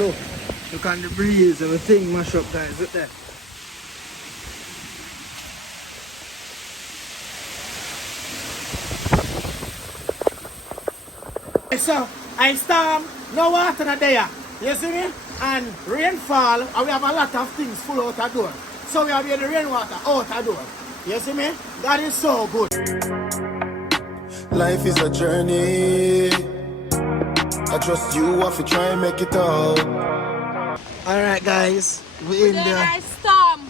look. Look on the breeze, everything mash up, guys. Look there. So, I storm, no water in there. You see me? And rainfall, and we have a lot of things full out the door. So we have the rainwater out the door. You see me? That is so good. Life is a journey. I trust you have to try and make it out. Alright guys, we in the storm.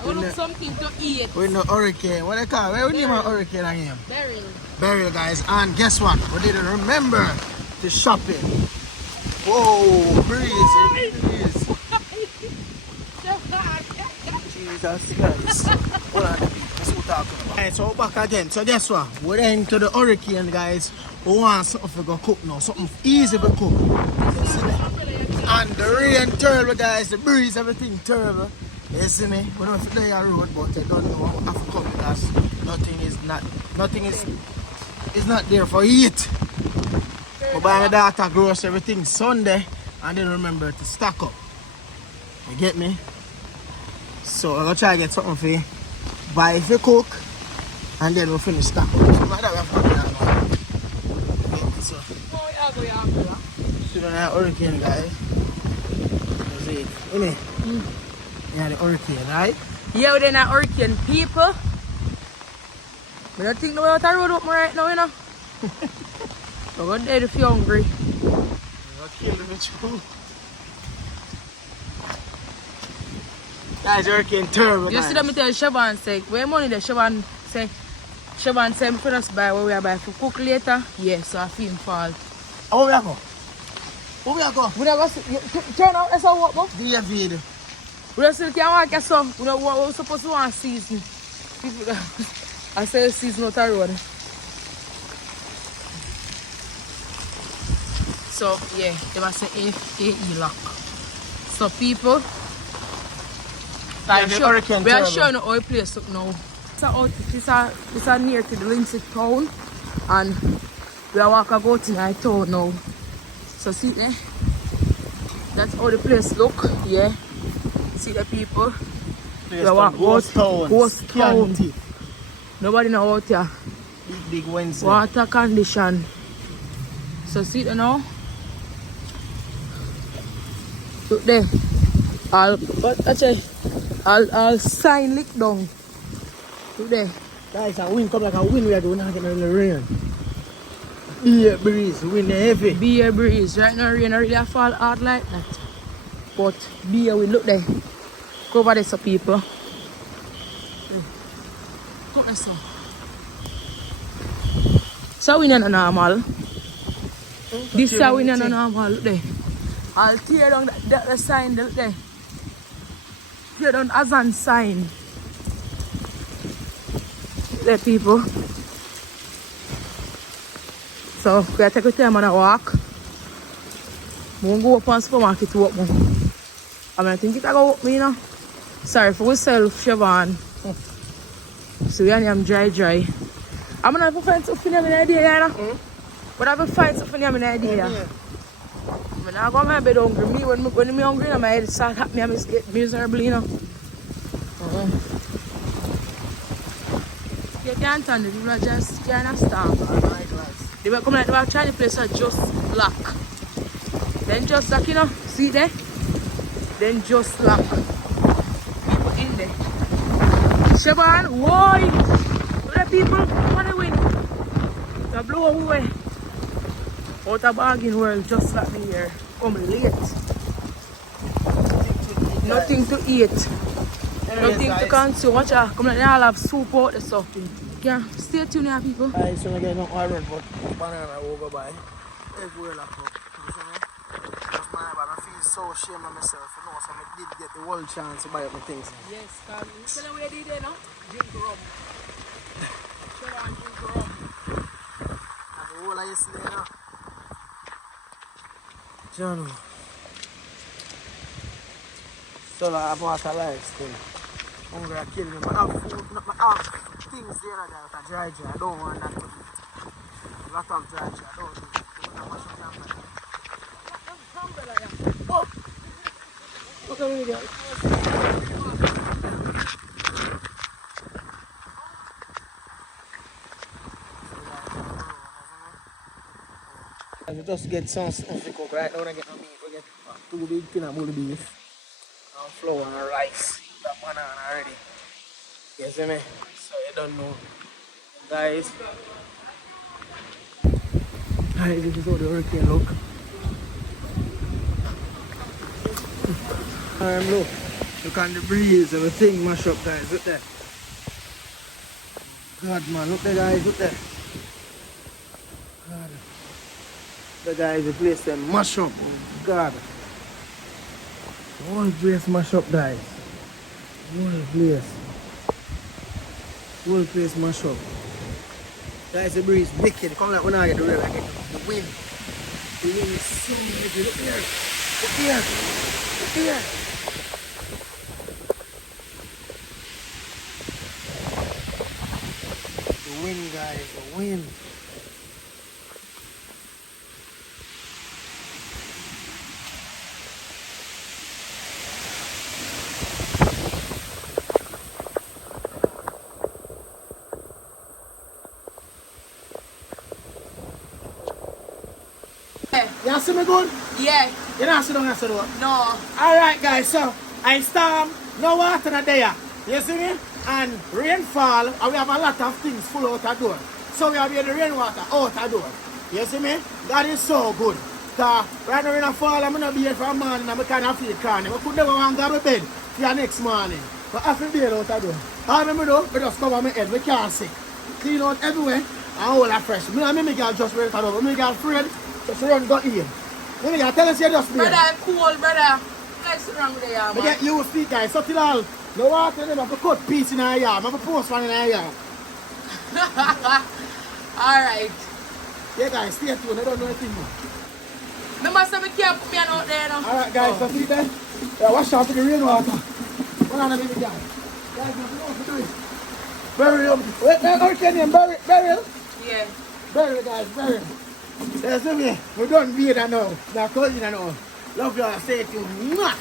I want something to eat. we're in the hurricane. What they call it? Where we name a hurricane I am? Beryl. Beryl guys, and guess what? We didn't remember to shopping. Whoa, breeze. Jesus Christ. Hold on, that's what we're talking about. Alright, so we're back again. So guess what? We're into the hurricane guys. We want something to go cook now. Something easy to cook. You see me? And the rain terrible guys, the breeze, everything terrible. You see me? We don't have to lay a road, but I don't know how to come because nothing is not there for eat. I buy my daughter groceries everything Sunday and then remember to stock up. You get me? So I'm gonna try to get something for you. Buy if you cook and then we'll finish stock up. So like that we have to do that now. You get me? So see the hurricane guys. See it. Innit? Yeah, the hurricane, right? Yeah, we're in a hurricane, people. I don't think the way out the road up right now, you know. We're going there if you're hungry. We're killing it too. Guys, hurricane terrible. You see that me tell Siobhan say, where money there? Siobhan say me for us buy what we are buy for cook later. Yeah, so I feel fall. Oh, we are go. Where we are go? We don't go turn out, that's how what go? Do your video. We don't still can't walk so we don't we're supposed to want season. People I say season out the road. So yeah, they must say FAE lock. So people Like the hurricane we are terrible. showing how the place up now. This are near to the Lindsay town and we are walking about in our town now. So see there? That's how the place look, yeah. See the people? We are walking Ghost town. Nobody know out here. Big Wednesday. Water condition. So see there now? Look there. I'll sign lick down. Look there. Guys, a wind come like a wind we are doing not getting the rain. Yeah, breeze, wind heavy. Be a breeze. Right now rain really fall hard like that. But be a wind, look there. Cover this up people. Come on so. So we not normal. This is we not normal, look there. I'll tear down the sign, look there. Tear down Azan sign. There people. So we are taking time on a walk. We won't go up on supermarket to walk more. I think it can go up me, you know. Sorry for myself, Siobhan. So we are dry. I'm gonna have to find something in the idea, you know. But I have to find something in the idea. I'm not going to my bed hungry. Me, when I'm hungry, my head starts happening, I get miserable, you know. You can't turn it, you just can't stop. They were coming like they were trying to place just black. Then just black, you know, see there? Then just black. People in there. Siobhan, why? Look at people, what are they win? They blow away. Out of bargain world, just like me here. Come late. Nothing to eat. Nothing to consume. Watch out. Come like they all have soup out the stuff. Yeah, stay tuned here people. I so I get no iron but banana over by. Everywhere like up. Just man, but I feel so ashamed of myself. You know, so I did get the world chance to buy up my things. Yes, Carl. You tell them where they did now? Drink rum. Shut up and drink rum. And the whole of yesterday now. John. So I have water life still. Hungry I kill me. But I have food, I have things there that are dry. I don't want that to eat. A lot of dry. I don't do it. I don't mash up the umbrella. Oh, Look at me, girl. We just get some stuff to cook right now. We get no meat. We get 2 big tin of bull beef and flour and rice. That banana already. You see me? So you don't know. Guys. Guys, this is how the hurricane look. Look. Look on the breeze. Everything mash up, guys. Look there. God, man. Look there, guys. Look there. God. The guys, the place them mash up. Oh, God. Whole place mash up, guys. Whole place. Whole place mash up. Guys, the breeze wicked. Come like when I get the rain, I get the wind. The wind is so heavy. Look here. Look here. Look here. The wind, guys. The wind. You see me good? Yeah. You don't sit down and sit down? No. Alright guys, so I storm, no water in there. You see me? And rainfall, and we have a lot of things full out the door. So we have here the rainwater out the door. You see me? That is so good. So right now in the fall, I'm going to be here for a morning and I kind of feel cranny. I could never want to go to bed for the next morning. But I feel better out the door. All I do, I just cover my head, I can't see. Clean out everywhere and all that fresh. Me and my girl just ready to go. My girl afraid. Just run, go in. Let me tell us you just Brother, I'm cool, brother. Let's run with the yard, man. Get you speak, guys. So till all, no water, I have to cut piece in our yard. I have to post one in our yard. Alright. Yeah, guys, stay tuned. I don't know anything more. Remember, so we can't put me out there now. Alright, guys, so see there? Yeah, watch out for the rainwater. One on the baby guy. Guys, you know what to do. Beryl. Wait, what's your name? Beryl? Yeah. Beryl, guys, Beryl. There's me. We don't be there now. They're closing now. Love you all. Stay tuned. Mwah!